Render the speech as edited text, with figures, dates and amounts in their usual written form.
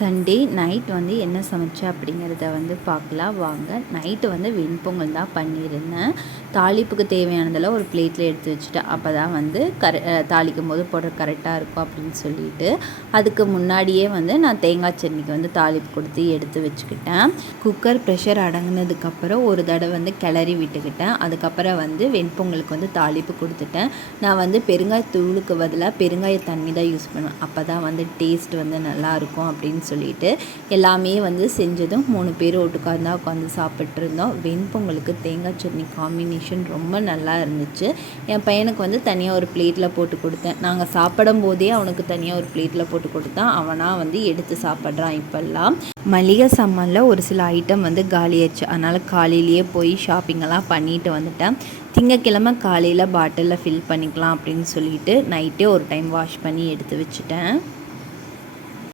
Sunday night வந்து என்ன சமைச்சேன் அப்படிங்கிறத வந்து பார்க்கலாம் வாங்க. நைட்டு வந்து வெண்பொங்கல் தான் பண்ணியிருந்தேன். தாளிப்புக்கு தேவையானதெல்லாம் ஒரு பிளேட்டில் எடுத்து வச்சுட்டேன். அப்போ தான் வந்து தாளிக்கும் போது போட கரெக்டாக இருக்கும் அப்படின்னு சொல்லிட்டு, அதுக்கு முன்னாடியே வந்து நான் தேங்காய் சட்னிக்கு வந்து தாளிப்பு கொடுத்து எடுத்து வச்சுக்கிட்டேன். குக்கர் ப்ரெஷர் அடங்கினதுக்கப்புறம் ஒரு தடவை வந்து கிளறி விட்டுக்கிட்டேன். அதுக்கப்புறம் வந்து வெண்பொங்கலுக்கு வந்து தாளிப்பு கொடுத்துட்டேன். நான் வந்து பெருங்காயத்தூளுக்கு பதிலாக பெருங்காய தண்ணி தான் யூஸ் பண்ணுவேன். அப்போ தான் வந்து டேஸ்ட் வந்து நல்லாயிருக்கும் அப்படின்னு சொல்லிட்டு எல்லாமே வந்து செஞ்சதும் 3 பேர் ஒட்டுக்காந்தான் உட்காந்து சாப்பிட்ருந்தோம். வெண்பொங்கலுக்கு தேங்காய் சட்னி காம்பினேஷன் ரொம்ப நல்லா இருந்துச்சு. என் பையனுக்கு வந்து தனியாக ஒரு பிளேட்டில் போட்டு கொடுத்தேன். நாங்கள் சாப்பிடும் போதே அவனுக்கு தனியாக ஒரு பிளேட்டில் போட்டு கொடுத்தான். அவனாக வந்து எடுத்து சாப்பிட்றான். இப்போல்லாம் மளிகை சாமானில் ஒரு சில ஐட்டம் வந்து காலியாச்சு. அதனால் காலையிலேயே போய் ஷாப்பிங்கெல்லாம் பண்ணிட்டு வந்துட்டேன். திங்கக்கிழமை காலையில் பாட்டிலில் ஃபில் பண்ணிக்கலாம் அப்படின்னு சொல்லிட்டு நைட்டே ஒரு டைம் வாஷ் பண்ணி எடுத்து வச்சுட்டேன்.